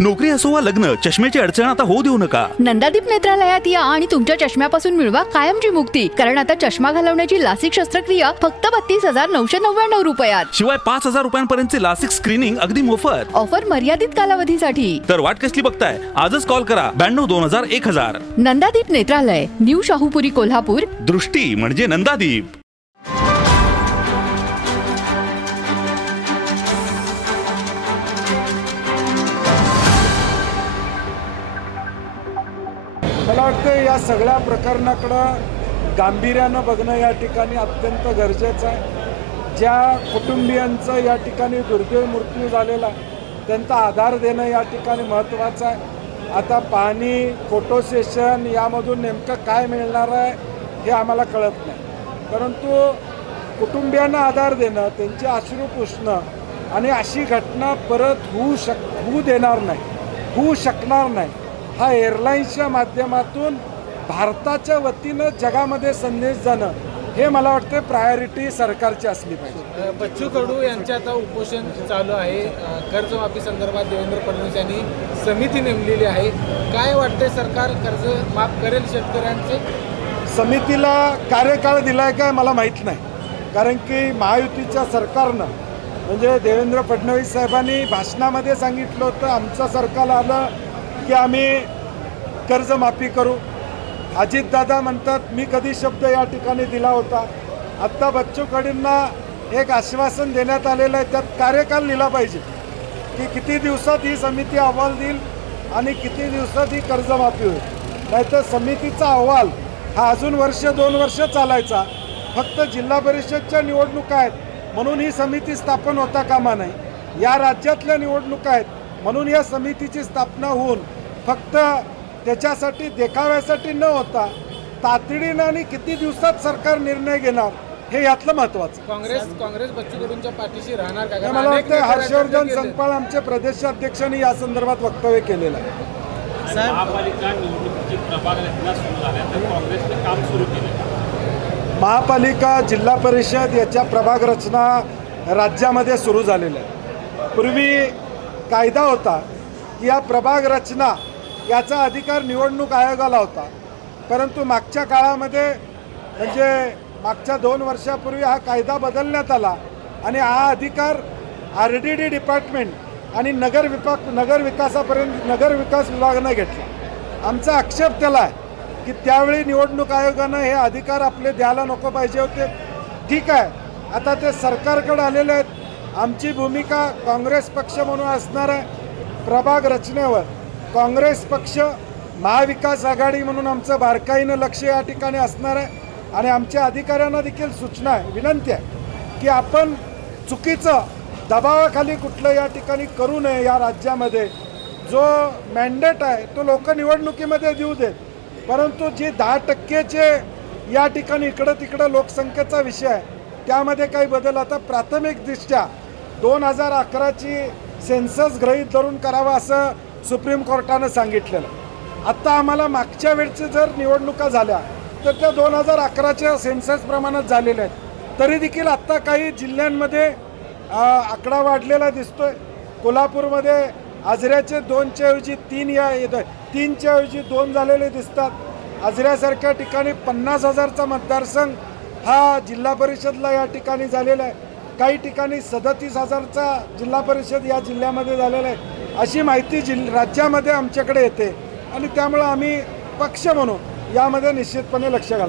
नोकरी असो वा लग्न, चष्म्याची अडचण आता होऊ देऊ नका. नंदादीप नेत्रालयात या आणि तुमच्या चष्म्यापासून मिळवा कायमची मुक्ती. कारण आता चष्मा घालवण्याची लासिक शस्त्रक्रिया फक्त 32,999 रुपयात. शिवाय 5,000 रुपयांपर्यंतचे लासिक स्क्रीनिंग अगदी मोफत. ऑफर मर्यादित कालावधीसाठी. तर वाट कसली बघताय, आजच कॉल करा 92-2000-1000. नंदादीप नेत्रालय, न्यू शाहूपुरी, कोल्हापूर. दृष्टी म्हणजे नंदादीप. मला वाटतं या सगळ्या प्रकरणाकडं गांभीर्यानं बघणं या ठिकाणी अत्यंत गरजेचं आहे. ज्या कुटुंबियांचं या ठिकाणी दुर्दैवी मृत्यू झालेला त्यांचा आधार देणं या ठिकाणी महत्त्वाचं आहे. आता पाहणी, फोटो सेशन यामधून नेमकं काय मिळणार आहे हे आम्हाला कळत नाही. परंतु कुटुंबियांना आधार देणं, त्यांचे अश्रू पुसणं आणि अशी घटना परत होऊ देणार नाही, होऊ शकणार नाही, हा एअरलाईन्सच्या माध्यमातून भारताच्या वतीनं जगामध्ये संदेश जाणं हे मला वाटतं प्रायोरिटी सरकारची असली पाहिजे. बच्चू कडू यांचे आता उपोषण चालू आहे. कर्जमाफी संदर्भात देवेंद्र फडणवीस यांनी समिती नेमलेली आहे. काय वाटतंय, सरकार कर्ज माफ करेल शेतकऱ्यांचे? समितीला कार्यकाळ दिलाय काय मला माहीत नाही. कारण की महायुतीच्या सरकारनं म्हणजे देवेंद्र फडणवीस साहेबांनी भाषणामध्ये सांगितलं होतं, आमचं सरकार आलं की आम्ही कर्जमाफी करू. अजितदादा म्हणतात मी कधी शब्द या ठिकाणी दिला होता. आत्ता बच्चू कडूंना एक आश्वासन देण्यात आलेलं आहे, त्यात कार्यकाल लिहिला पाहिजे की किती दिवसात ही समिती अहवाल देईल आणि किती दिवसात ही कर्जमाफी होईल. नाहीतर समितीचा अहवाल हा अजून वर्ष 2 वर्ष चालायचा. फक्त जिल्हा परिषदच्या निवडणुका आहेत म्हणून ही समिती स्थापन होता कामा नाही. या राज्यातल्या निवडणुका आहेत म्हणून या समितीची स्थापना होऊन फक्त त्याच्यासाठी देखाव्यासाठी न होता तातडीनं आणि किती दिवसात सरकार निर्णय घेणार हे यातलं महत्त्वाचं. काँग्रेस बच्चू कडूंच्या पाठीशी राहणार का? मला वाटतं हर्षवर्धन संकपाळ आमचे प्रदेशाध्यक्षांनी या संदर्भात वक्तव्य केलेलं आहे. महापालिका निवडणुकीची प्रभाग रचना सुरू झाल्या तर काँग्रेसने काम सुरू केलं. महापालिका, जिल्हा परिषद याच्या प्रभाग रचना राज्यामध्ये सुरू झालेल्या आहे. पूर्वी कायदा होता की या प्रभाग रचना याचा अधिकार निवडणूक आयोगाला होता. परंतु मागच्या काळामध्ये म्हणजे मागच्या 2 वर्षापूर्वी हा कायदा बदलण्यात आला आणि हा अधिकार RDD डिपार्टमेंट आणि नगर विकास विभागानं घेतला. आमचा आक्षेप त्याला आहे की त्यावेळी निवडणूक आयोगानं हे अधिकार आपले द्यायला नको पाहिजे होते. ठीक आहे, आता ते सरकारकडे आलेले आहेत. आमची भूमिका काँग्रेस पक्ष म्हणून असणार आहे. प्रभाग रचनेवर काँग्रेस पक्ष, महाविकास आघाडी म्हणून आमचं बारकाईनं लक्ष या ठिकाणी असणार आहे. आणि आमच्या अधिकाऱ्यांना देखील सूचना आहे, विनंती आहे की आपण चुकीचं दबावाखाली कुठलं या ठिकाणी करू नये. या राज्यामध्ये जो मॅन्डेट आहे तो लोक निवडणुकीमध्ये देऊ देत, परंतु जे 10% या ठिकाणी इकडं तिकडं लोकसंख्येचा विषय आहे त्यामध्ये काही बदल आता प्राथमिकदृष्ट्या 2011ची सेन्सस गृहीत धरून करावा असं सुप्रीम कोर्टानं सांगितलेलं. आत्ता आम्हाला मागच्या वेळचे जर निवडणुका झाल्या तर त्या 2011च्या सेन्सस प्रमाणात झालेल्या आहेत. तरी देखील आत्ता काही जिल्ह्यांमध्ये आकडा वाढलेला दिसतोय. कोल्हापूरमध्ये आजऱ्याचे 2च्या ऐवजी 3च्या ऐवजी 2 झालेले दिसतात. आजऱ्यासारख्या ठिकाणी 50,000चा मतदारसंघ हा जिल्हा परिषदला या ठिकाणी झालेला आहे. काही ठिकाणी 37,000चा जिल्हा परिषद या जिल्ह्यामध्ये झालेला आहे. अशी माहिती राज्यामध्ये आमच्याकडे येते आणि त्यामुळे आम्ही पक्ष म्हणून यामध्ये निश्चितपणे लक्ष घालणार.